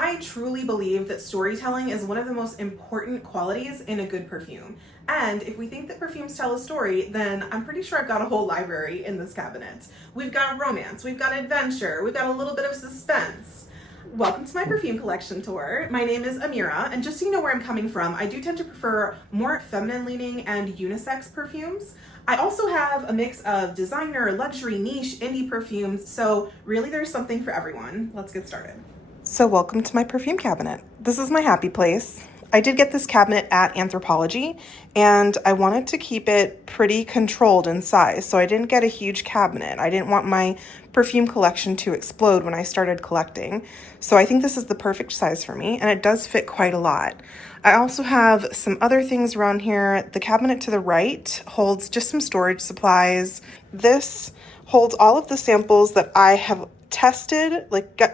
I truly believe that storytelling is one of the most important qualities in a good perfume. And if we think that perfumes tell a story, then I'm pretty sure I've got a whole library in this cabinet. We've got romance, we've got adventure, we've got a little bit of suspense. Welcome to my perfume collection tour. My name is Amira, and just so you know where I'm coming from, I do tend to prefer more feminine leaning and unisex perfumes. I also have a mix of designer, luxury, niche, indie perfumes, so really there's something for everyone. Let's get started. So welcome to my perfume cabinet. This is my happy place. I did get this cabinet at Anthropologie, and I wanted to keep it pretty controlled in size, so I didn't get a huge cabinet. I didn't want my perfume collection to explode when I started collecting, so I think this is the perfect size for me, and it does fit quite a lot. I also have some other things around here. The cabinet to the right holds just some storage supplies. This holds all of the samples that I have tested,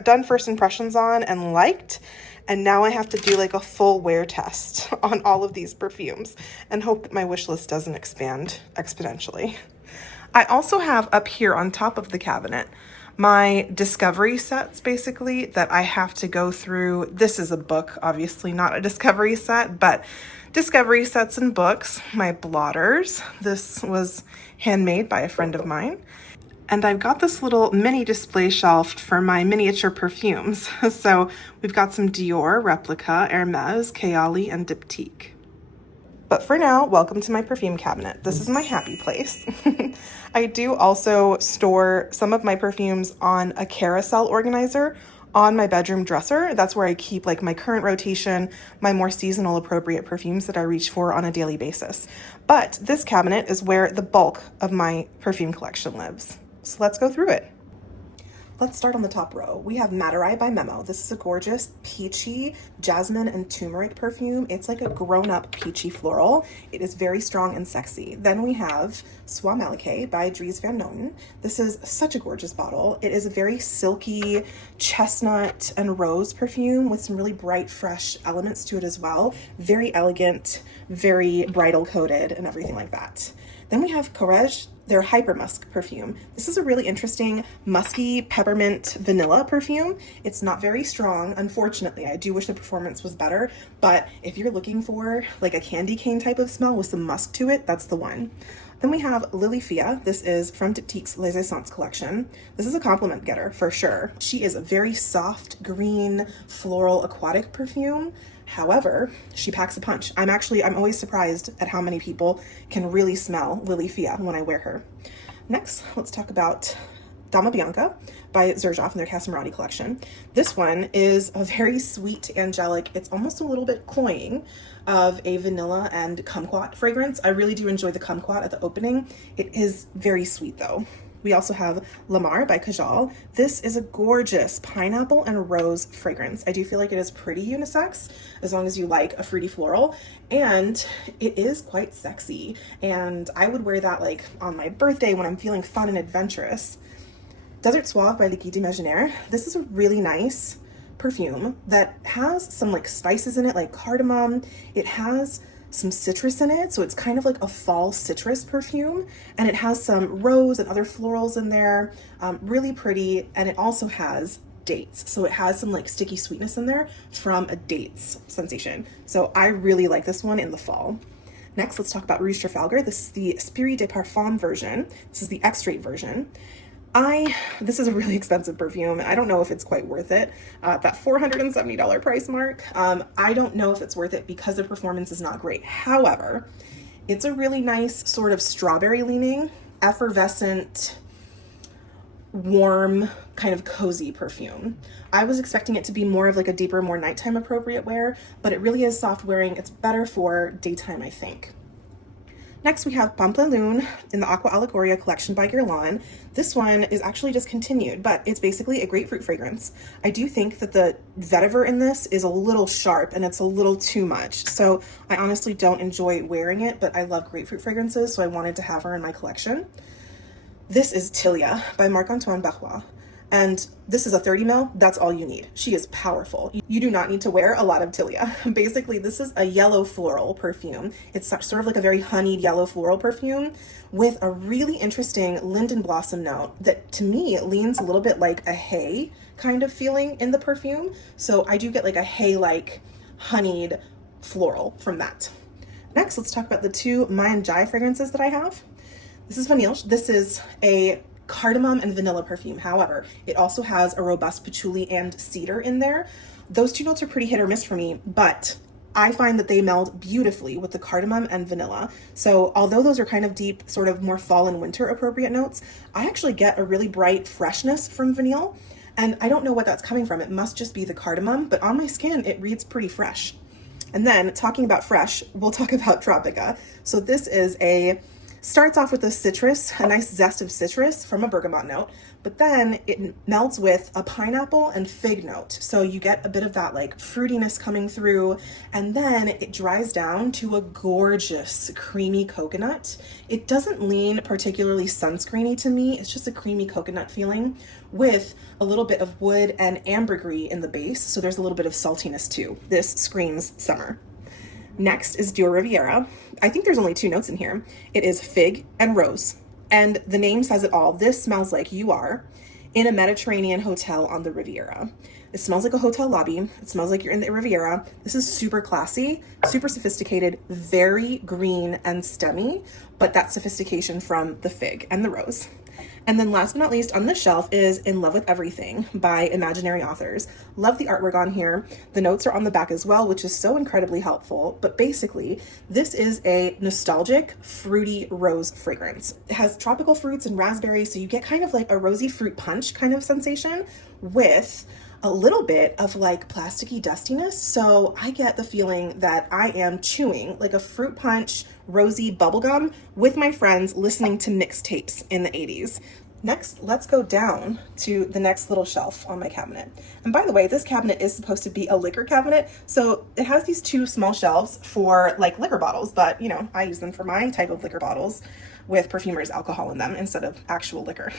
done first impressions on and liked, and now I have to do like a full wear test on all of these perfumes and hope that my wish list doesn't expand exponentially. I also have up here on top of the cabinet my discovery sets, basically, that I have to go through. This is a book, obviously not a discovery set, but discovery sets and books. My blotters, this was handmade by a friend of mine. And I've got this little mini display shelf for my miniature perfumes. So we've got some Dior, Replica, Hermes, Kayali, and Diptyque. But for now, welcome to my perfume cabinet. This is my happy place. I do also store some of my perfumes on a carousel organizer on my bedroom dresser. That's where I keep like my current rotation, my more seasonal appropriate perfumes that I reach for on a daily basis. But this cabinet is where the bulk of my perfume collection lives. So let's go through it. Let's start on the top row. We have Maderai by Memo. This is a gorgeous peachy jasmine and turmeric perfume. It's like a grown-up peachy floral. It is very strong and sexy. Then we have Soie Malike by Dries Van Noten. This is such a gorgeous bottle. It is a very silky chestnut and rose perfume with some really bright, fresh elements to it as well. Very elegant, very bridal coated and everything like that. Then we have Courage, their Hyper Musk perfume. This is a really interesting musky peppermint vanilla perfume. It's not very strong, unfortunately. I do wish the performance was better, but if you're looking for like a candy cane type of smell with some musk to it, that's the one. Then we have Lily Fia. This is from Diptyque's Les Essences collection. This is a compliment getter for sure. She is a very soft green floral aquatic perfume. However, she packs a punch. I'm always surprised at how many people can really smell Lily Fia when I wear her. Next, let's talk about Dama Bianca by Xerjoff in their Casamarati collection. This one is a very sweet, angelic, it's almost a little bit cloying of a vanilla and kumquat fragrance. I really do enjoy the kumquat at the opening. It is very sweet though. We also have Lamar by Kajal. This is a gorgeous pineapple and rose fragrance. I do feel like it is pretty unisex as long as you like a fruity floral, and it is quite sexy. And I would wear that like on my birthday when I'm feeling fun and adventurous. Desert Suave by Liquide Imaginaire. This is a really nice perfume that has some like spices in it, like cardamom. It has some citrus in it, so it's kind of like a fall citrus perfume, and it has some rose and other florals in there. Really pretty, and it also has dates, so it has some like sticky sweetness in there from a dates sensation. So I really like this one in the fall. Next, let's talk about Rouge Trafalgar. This is the Spirit de Parfum version. This is the X-Rate version. This is a really expensive perfume. I don't know if it's quite worth it. That $470 price mark. I don't know if it's worth it because the performance is not great. However, it's a really nice sort of strawberry leaning, effervescent, warm, kind of cozy perfume. I was expecting it to be more of like a deeper, more nighttime appropriate wear, but it really is soft wearing. It's better for daytime, I think. Next, we have Pamplemousse in the Aqua Allegoria collection by Guerlain. This one is actually discontinued, but it's basically a grapefruit fragrance. I do think that the vetiver in this is a little sharp and it's a little too much. So I honestly don't enjoy wearing it, but I love grapefruit fragrances, so I wanted to have her in my collection. This is Tilia by Marc-Antoine Barrois. And this is a 30 ml. That's all you need. She is powerful. You do not need to wear a lot of Tilia. Basically, this is a yellow floral perfume. It's sort of like a very honeyed yellow floral perfume with a really interesting linden blossom note that to me leans a little bit like a hay kind of feeling in the perfume. So I do get like a hay-like honeyed floral from that. Next, let's talk about the two Mayan Jai fragrances that I have. This is Vanille. This is a cardamom and vanilla perfume. However, it also has a robust patchouli and cedar in there. Those two notes are pretty hit or miss for me, but I find that they meld beautifully with the cardamom and vanilla. So although those are kind of deep, sort of more fall and winter appropriate notes, I actually get a really bright freshness from Vanille. And I don't know what that's coming from. It must just be the cardamom, but on my skin, it reads pretty fresh. And then talking about fresh, we'll talk about Tropica. So this is starts off with a citrus, a nice zest of citrus from a bergamot note, but then it melts with a pineapple and fig note. So you get a bit of that like fruitiness coming through, and then it dries down to a gorgeous creamy coconut. It doesn't lean particularly sunscreeny to me. It's just a creamy coconut feeling with a little bit of wood and ambergris in the base. So there's a little bit of saltiness too. This screams summer. Next is Dior Riviera. I think there's only two notes in here. It is fig and rose. And the name says it all. This smells like you are in a Mediterranean hotel on the Riviera. It smells like a hotel lobby. It smells like you're in the Riviera. This is super classy, super sophisticated, very green and stemmy, but that sophistication from the fig and the rose. And then last but not least on this shelf is In Love with Everything by Imaginary Authors. Love the artwork on here. The notes are on the back as well, which is so incredibly helpful. But basically, this is a nostalgic, fruity rose fragrance. It has tropical fruits and raspberries, so you get kind of like a rosy fruit punch kind of sensation with a little bit of like plasticky dustiness. So I get the feeling that I am chewing like a fruit punch, rosy bubblegum with my friends listening to mixtapes in the 80s. Next, let's go down to the next little shelf on my cabinet. And by the way, this cabinet is supposed to be a liquor cabinet. So it has these two small shelves for like liquor bottles, but you know, I use them for my type of liquor bottles with perfumer's alcohol in them instead of actual liquor.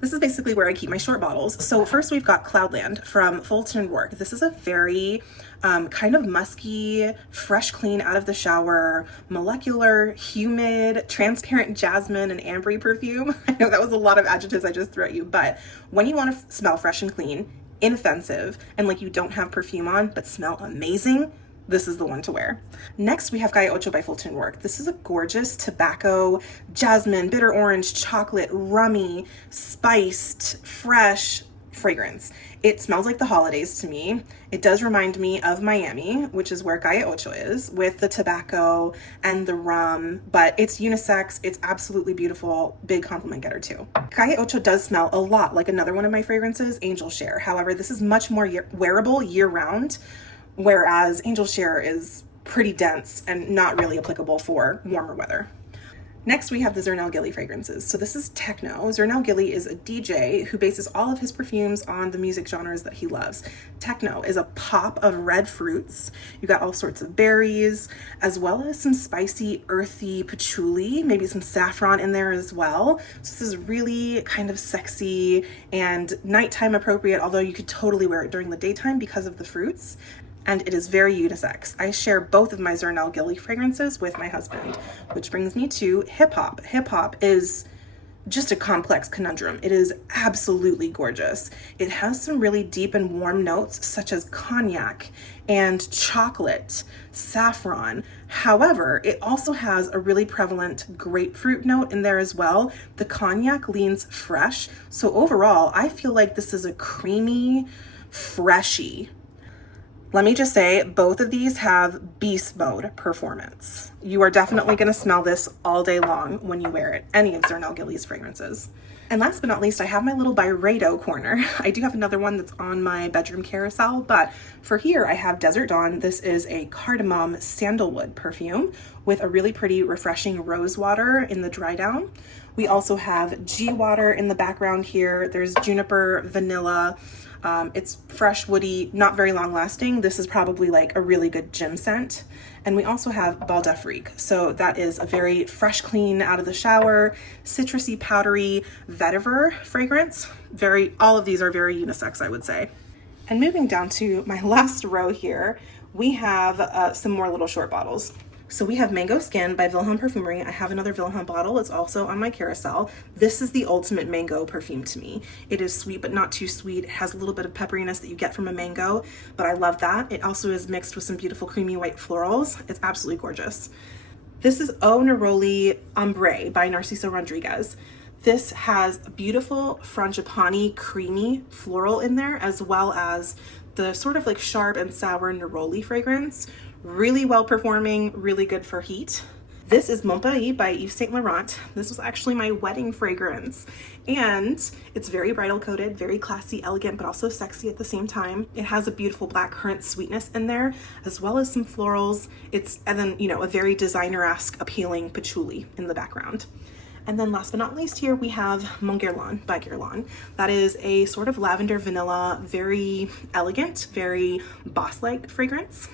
This is basically where I keep my short bottles. So first we've got Cloudland from Fulton & Work. This is a very kind of musky, fresh, clean, out of the shower, molecular, humid, transparent jasmine and ambery perfume. I know that was a lot of adjectives I just threw at you, but when you want to smell fresh and clean, inoffensive, and like you don't have perfume on, but smell amazing, this is the one to wear. Next, we have Calle Ocho by Fulton & Work. This is a gorgeous tobacco, jasmine, bitter orange, chocolate, rummy, spiced, fresh fragrance. It smells like the holidays to me. It does remind me of Miami, which is where Calle Ocho is, with the tobacco and the rum, but it's unisex. It's absolutely beautiful. Big compliment getter too. Calle Ocho does smell a lot like another one of my fragrances, Angel Share. However, this is much more wearable year-round, whereas Angel Share is pretty dense and not really applicable for warmer weather. Next, we have the Zernal Gilly fragrances. So this is techno. Zernal Gilly is a DJ who bases all of his perfumes on the music genres that he loves. Techno is a pop of red fruits. You got all sorts of berries, as well as some spicy, earthy patchouli, maybe some saffron in there as well. So this is really kind of sexy and nighttime appropriate, although you could totally wear it during the daytime because of the fruits. And it is very unisex. I share both of my Zernal Gilly fragrances with my husband, which brings me to hip hop. Hip hop is just a complex conundrum. It is absolutely gorgeous. It has some really deep and warm notes such as cognac and chocolate, saffron. However, it also has a really prevalent grapefruit note in there as well. The cognac leans fresh. So overall, I feel like this is a creamy, freshy. Let me just say, both of these have beast mode performance. You are definitely gonna smell this all day long when you wear it, any of Zernal Gilly's fragrances. And last but not least, I have my little Byredo corner. I do have another one that's on my bedroom carousel, but for here I have Desert Dawn. This is a cardamom sandalwood perfume with a really pretty refreshing rose water in the dry down. We also have G water in the background here. There's juniper, vanilla, It's fresh, woody, not very long lasting. This is probably like a really good gym scent. And we also have Bal d'Afrique. So that is a very fresh, clean, out of the shower, citrusy, powdery vetiver fragrance. All of these are very unisex, I would say. And moving down to my last row here, we have some more little short bottles. So we have Mango Skin by Wilhelm Perfumery. I have another Wilhelm bottle. It's also on my carousel. This is the ultimate mango perfume to me. It is sweet, but not too sweet. It has a little bit of pepperiness that you get from a mango, but I love that. It also is mixed with some beautiful creamy white florals. It's absolutely gorgeous. This is Eau Neroli Ombre by Narciso Rodriguez. This has beautiful frangipani creamy floral in there, as well as the sort of like sharp and sour neroli fragrance. Really well performing, really good for heat. This is Montparis by Yves Saint Laurent. This was actually my wedding fragrance, and it's very bridal coated, very classy, elegant, but also sexy at the same time. It has a beautiful blackcurrant sweetness in there, as well as some florals. And then, you know, a very designer-esque appealing patchouli in the background. And then last but not least here, we have Mon Guerlain by Guerlain. That is a sort of lavender vanilla, very elegant, very boss-like fragrance.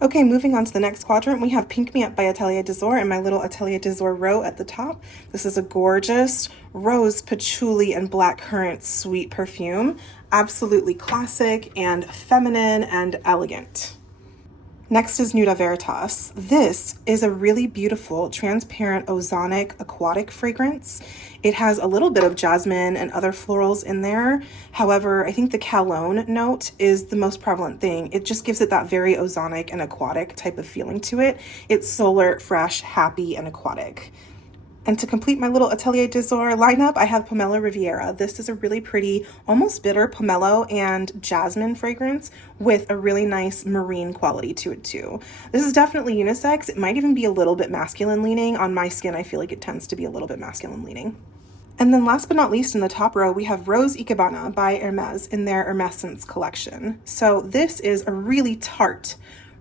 Okay, moving on to the next quadrant, we have Pink Me Up by Atelier d'Azur and my little Atelier d'Azur row at the top. This is a gorgeous rose, patchouli, and blackcurrant sweet perfume. Absolutely classic and feminine and elegant. Next is Nuda Veritas. This is a really beautiful, transparent, ozonic, aquatic fragrance. It has a little bit of jasmine and other florals in there. However, I think the cologne note is the most prevalent thing. It just gives it that very ozonic and aquatic type of feeling to it. It's solar, fresh, happy, and aquatic. And to complete my little Atelier d'Azur lineup, I have Pomelo Riviera. This is a really pretty, almost bitter pomelo and jasmine fragrance with a really nice marine quality to it too. This is definitely unisex. It might even be a little bit masculine leaning. On my skin, I feel like it tends to be a little bit masculine leaning. And then last but not least in the top row, we have Rose Ikebana by Hermes in their Hermescence collection. So this is a really tart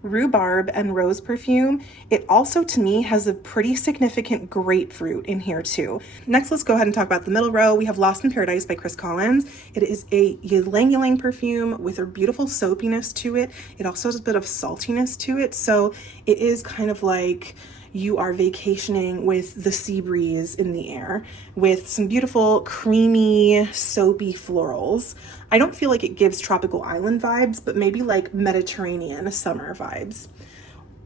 rhubarb and rose perfume. It also, to me, has a pretty significant grapefruit in here too. Next, let's go ahead and talk about the middle row. We have Lost in Paradise by Chris Collins. It is a ylang ylang perfume with a beautiful soapiness to it. It also has a bit of saltiness to it. So it is kind of like you are vacationing with the sea breeze in the air with some beautiful, creamy, soapy florals. I don't feel like it gives tropical island vibes, but maybe like Mediterranean summer vibes.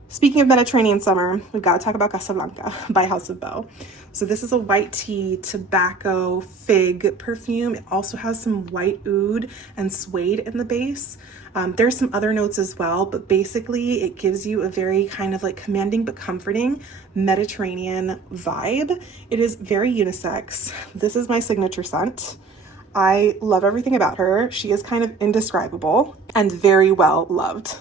Speaking of Mediterranean summer, we've got to talk about Casablanca by House of Beau. So this is a white tea, tobacco, fig perfume. It also has some white oud and suede in the base. There's some other notes as well, but basically it gives you a very kind of like commanding but comforting Mediterranean vibe. It is very unisex. This is my signature scent. I love everything about her. She is kind of indescribable and very well loved.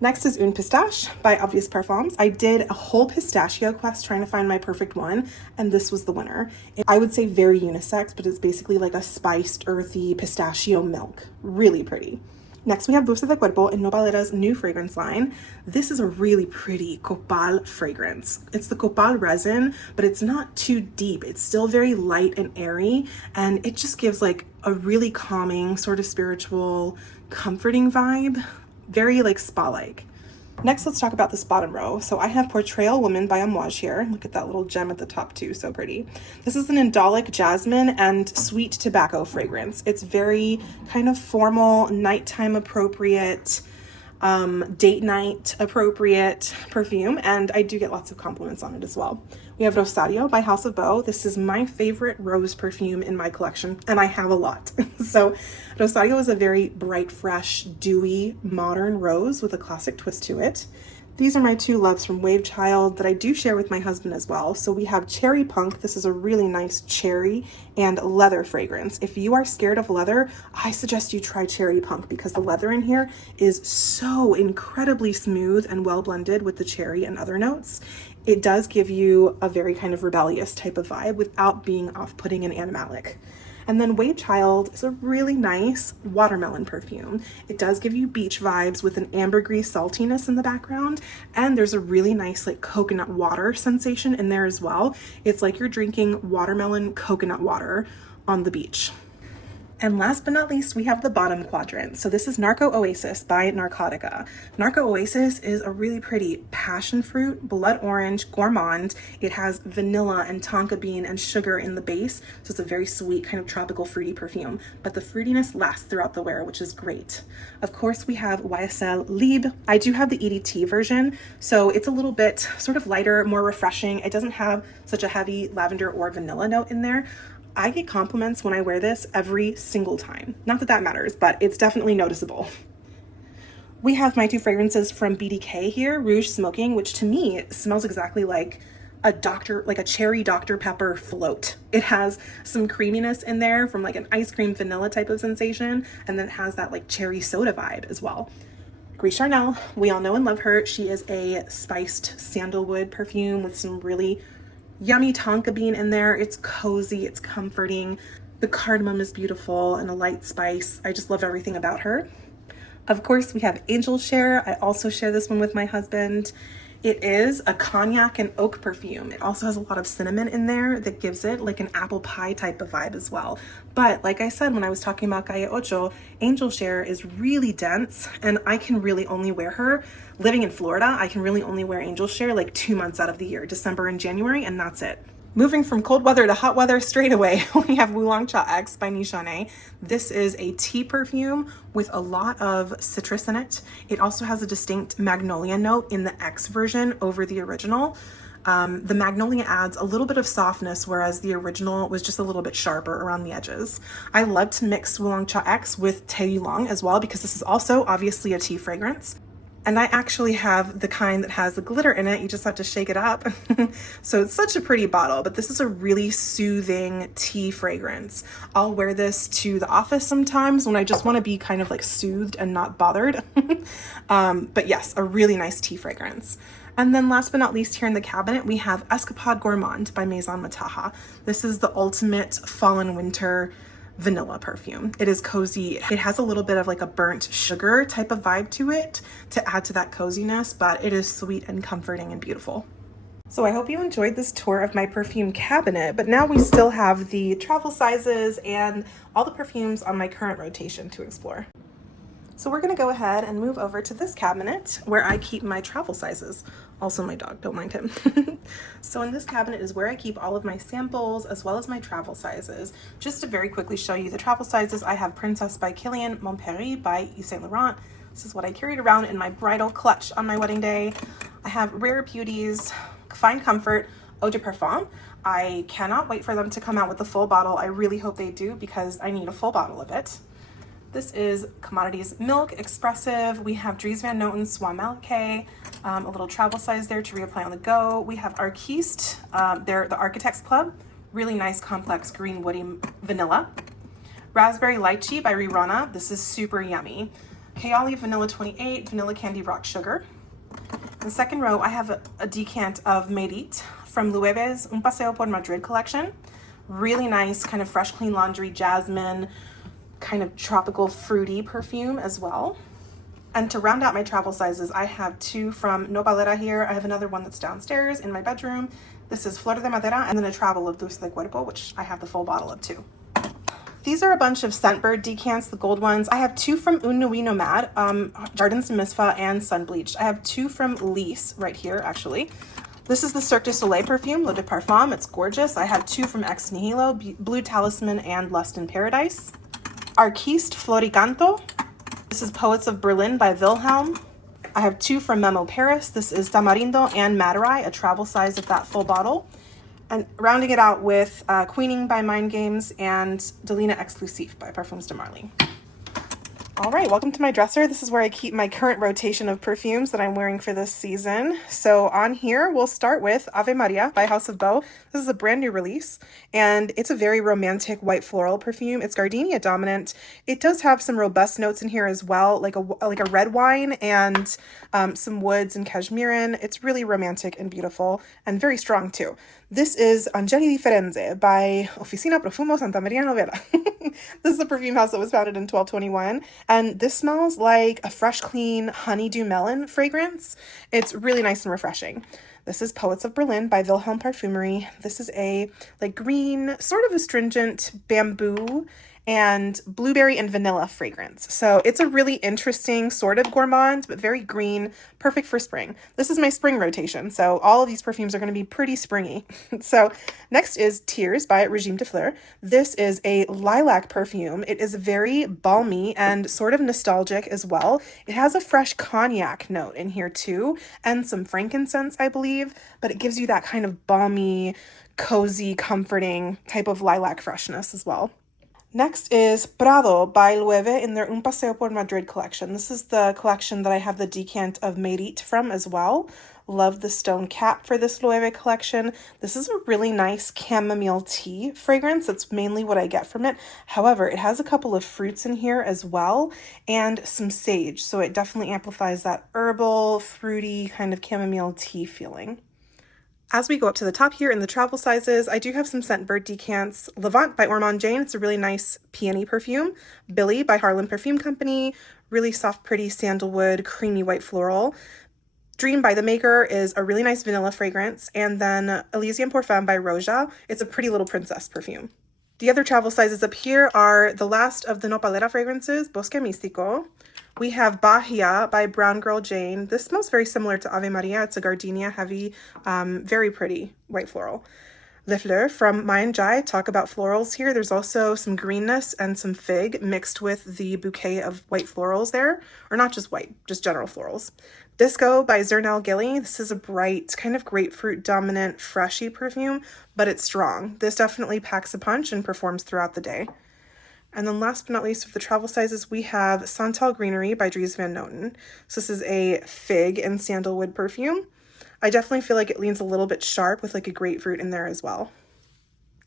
Next is Une Pistache by Obvious Parfums. I did a whole pistachio quest trying to find my perfect one, and this was the winner. I would say very unisex, but it's basically like a spiced, earthy pistachio milk. Really pretty. Next, we have Dulce de Cuerpo in Nobalera's new fragrance line. This is a really pretty copal fragrance. It's the copal resin, but it's not too deep. It's still very light and airy, and it just gives like a really calming, sort of spiritual, comforting vibe. Very like spa-like. Next, let's talk about this bottom row. So I have Portrayal Woman by Amouage here. Look at that little gem at the top too, so pretty. This is an indolic jasmine and sweet tobacco fragrance. It's very kind of formal, nighttime appropriate, date night appropriate perfume, and I do get lots of compliments on it as well. We have Rosario by House of Beau. This is my favorite rose perfume in my collection, and I have a lot. So Rosario is a very bright, fresh, dewy, modern rose with a classic twist to it. These are my two loves from Wave Child that I do share with my husband as well. So we have Cherry Punk. This is a really nice cherry and leather fragrance. If you are scared of leather, I suggest you try Cherry Punk because the leather in here is so incredibly smooth and well blended with the cherry and other notes. It does give you a very kind of rebellious type of vibe without being off-putting and animalic. And then Wave Child is a really nice watermelon perfume. It does give you beach vibes with an ambergris saltiness in the background, and there's a really nice like coconut water sensation in there as well. It's like you're drinking watermelon coconut water on the beach. And last but not least, we have the bottom quadrant. So this is Narco Oasis by Narcotica. Narco Oasis is a really pretty passion fruit, blood orange, gourmand. It has vanilla and tonka bean and sugar in the base. So it's a very sweet kind of tropical fruity perfume, but the fruitiness lasts throughout the wear, which is great. Of course, we have YSL Libre. I do have the EDT version. So it's a little bit sort of lighter, more refreshing. It doesn't have such a heavy lavender or vanilla note in there. I get compliments when I wear this every single time. Not that that matters, but it's definitely noticeable. We have my two fragrances from BDK here, Rouge Smoking, which to me smells exactly like a cherry Dr. Pepper float. It has some creaminess in there from like an ice cream vanilla type of sensation, and then it has that like cherry soda vibe as well. Gris Charnel, we all know and love her. She is a spiced sandalwood perfume with some really yummy tonka bean in there. It's cozy, it's comforting. The cardamom is beautiful and a light spice. I just love everything about her. Of course, we have Angel Share. I also share this one with my husband. It is a cognac and oak perfume. It also has a lot of cinnamon in there that gives it like an apple pie type of vibe as well. But like I said, when I was talking about Calle Ocho, Angel Share is really dense, and I can really only wear her living in Florida. I can really only wear Angel Share like 2 months out of the year, December and January, and that's it. Moving from cold weather to hot weather straight away, we have Wulong Cha X by Nishane. This is a tea perfume with a lot of citrus in it. It also has a distinct magnolia note in the X version over the original. The magnolia adds a little bit of softness, whereas the original was just a little bit sharper around the edges. I love to mix Wulong Cha X with Te Yulong as well, because this is also obviously a tea fragrance. And I actually have the kind that has the glitter in it. You just have to shake it up. So it's such a pretty bottle, but this is a really soothing tea fragrance. I'll wear this to the office sometimes when I just want to be kind of like soothed and not bothered. But yes, a really nice tea fragrance. And then last but not least, here in the cabinet, we have Escapade Gourmand by Maison Mataha. This is the ultimate fall and winter vanilla perfume. It is cozy. It has a little bit of like a burnt sugar type of vibe to it to add to that coziness, but it is sweet and comforting and beautiful. So I hope you enjoyed this tour of my perfume cabinet, but now we still have the travel sizes and all the perfumes on my current rotation to explore. So we're gonna go ahead and move over to this cabinet where I keep my travel sizes. Also my dog, don't mind him. So in this cabinet is where I keep all of my samples as well as my travel sizes. Just to very quickly show you the travel sizes, I have Princess by Kilian, Mon Peri by Yves Saint Laurent. This is what I carried around in my bridal clutch on my wedding day. I have Rare Beauties, Fine Comfort, Eau de Parfum. I cannot wait for them to come out with the full bottle. I really hope they do because I need a full bottle of it. This is Commodities Milk Expressive. We have Dries Van Noten Soie Malkay, a little travel size there to reapply on the go. We have Arquiste, they're the Architects Club, really nice complex green woody vanilla. Raspberry Lychee by Rirana. This is super yummy. Kayali Vanilla 28, Vanilla Candy Rock Sugar. In the second row, I have a decant of Merit from Loewe's Un Paseo por Madrid collection. Really nice kind of fresh, clean laundry, jasmine, kind of tropical fruity perfume as well. And to round out my travel sizes, I have two from Nobalera here. I have another one that's downstairs in my bedroom. This is Flor de Madera, and then a travel of Dulce de Cuerpo, which I have the full bottle of too. These are a bunch of Scentbird decants, the gold ones. I have two from Un Nuit Nomade, Jardins de Misfa, and Sun Bleached. I have two from Lise right here, actually. This is the Cirque du Soleil perfume, L'Eau de Parfum. It's gorgeous. I have two from Ex Nihilo, Blue Talisman and Lust in Paradise. Arquiste Floricanto. This is Poets of Berlin by Wilhelm. I have two from Memo Paris. This is Tamarindo and Madurai, a travel size of that full bottle. And rounding it out with Queening by Mind Games and Delina Exclusif by Parfums de Marly. All right, welcome to my dresser. This is where I keep my current rotation of perfumes that I'm wearing for this season. So on here, we'll start with Ave Maria by House of Beau. This is a brand new release, and it's a very romantic white floral perfume. It's gardenia dominant. It does have some robust notes in here as well, like a red wine and some woods and cashmerean. It's really romantic and beautiful and very strong too. This is Angeli di Firenze by Officina Profumo Santa Maria Novella. This is a perfume house that was founded in 1221, and this smells like a fresh, clean honeydew melon fragrance. It's really nice and refreshing. This is Poets of Berlin by Wilhelm Parfumery. This is a like green, sort of astringent bamboo and blueberry and vanilla fragrance. So it's a really interesting sort of gourmand, but very green, perfect for spring. This is my spring rotation, so all of these perfumes are going to be pretty springy. So next is Tears by Regime de Fleur. This is a lilac perfume. It is very balmy and sort of nostalgic as well. It has a fresh cognac note in here too, and some frankincense, I believe, but it gives you that kind of balmy, cozy, comforting type of lilac freshness as well. Next is Prado by Loewe in their Un Paseo por Madrid collection. This is the collection that I have the decant of Merit from as well. Love the stone cap for this Loewe collection. This is a really nice chamomile tea fragrance. That's mainly what I get from it. However, it has a couple of fruits in here as well and some sage. So it definitely amplifies that herbal, fruity kind of chamomile tea feeling. As we go up to the top here in the travel sizes, I do have some Scentbird decants. Levant by Ormond Jane, it's a really nice peony perfume. Billy by Harlem Perfume Company, really soft, pretty sandalwood, creamy white floral. Dream by The Maker is a really nice vanilla fragrance. And then Elysium Parfum by Roja, it's a pretty little princess perfume. The other travel sizes up here are the last of the Nopalera fragrances, Bosque Místico. We have Bahia by Brown Girl Jane. This smells very similar to Ave Maria. It's a gardenia heavy, very pretty white floral. Le Fleur from Mai and Jai. Talk about florals here. There's also some greenness and some fig mixed with the bouquet of white florals there. Or not just white, just general florals. Disco by Zernal Gilly. This is a bright, kind of grapefruit dominant, freshy perfume, but it's strong. This definitely packs a punch and performs throughout the day. And then last but not least of the travel sizes, we have Santal Greenery by Dries Van Noten. So this is a fig and sandalwood perfume. I definitely feel like it leans a little bit sharp with like a grapefruit in there as well.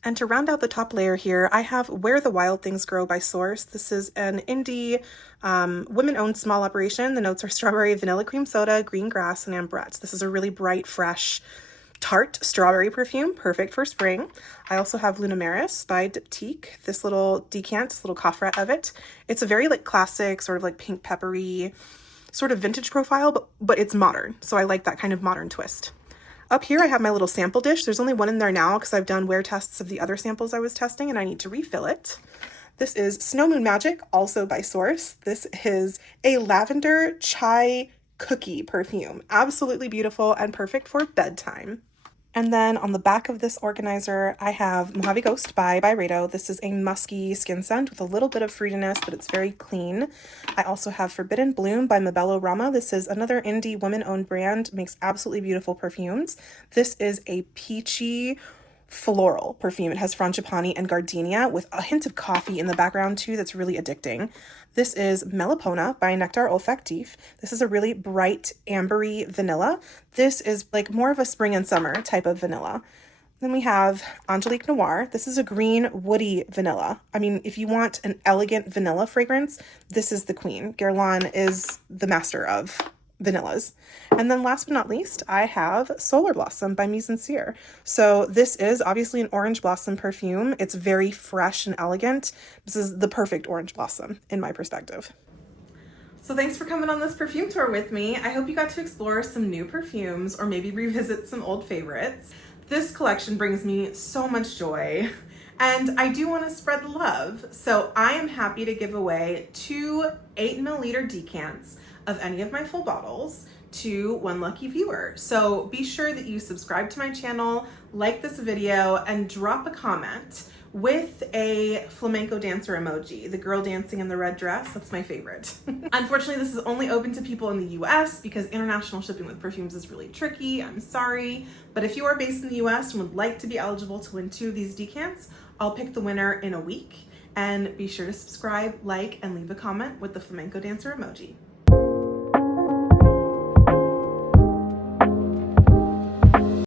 And to round out the top layer here, I have Where the Wild Things Grow by Source. This is an indie, women-owned small operation. The notes are strawberry, vanilla cream soda, green grass, and ambrette. This is a really bright, fresh, tart strawberry perfume, perfect for spring. I also have Lunameris by Diptyque, this little decant, this little coffret of it. It's a very like classic, sort of like pink peppery, sort of vintage profile, but it's modern. So I like that kind of modern twist. Up here I have my little sample dish. There's only one in there now because I've done wear tests of the other samples I was testing and I need to refill it. This is Snow Moon Magic, also by Source. This is a lavender chai cookie perfume. Absolutely beautiful and perfect for bedtime. And then on the back of this organizer, I have Mojave Ghost by Byredo. This is a musky skin scent with a little bit of fruitiness, but it's very clean. I also have Forbidden Bloom by Mabello Rama. This is another indie women-owned brand, makes absolutely beautiful perfumes. This is a peachy floral perfume. It has frangipani and gardenia with a hint of coffee in the background too that's really addicting. This is Melipona by Nectar Olfactif. This is a really bright ambery vanilla. This is like more of a spring and summer type of vanilla. Then we have Angelique Noir. This is a green woody vanilla. I mean, if you want an elegant vanilla fragrance, this is the queen. Guerlain is the master of vanillas. And then last but not least, I have Solar Blossom by Mise en Cire. So this is obviously an orange blossom perfume. It's very fresh and elegant. This is the perfect orange blossom in my perspective. So thanks for coming on this perfume tour with me. I hope you got to explore some new perfumes or maybe revisit some old favorites. This collection brings me so much joy. And I do want to spread the love. So I am happy to give away 2 8ml decants of any of my full bottles to one lucky viewer. So be sure that you subscribe to my channel, like this video, and drop a comment with a flamenco dancer emoji, the girl dancing in the red dress. That's my favorite. Unfortunately, this is only open to people in the US because international shipping with perfumes is really tricky. I'm sorry. But if you are based in the US and would like to be eligible to win 2 of these decants, I'll pick the winner in a week. And be sure to subscribe, like, and leave a comment with the flamenco dancer emoji.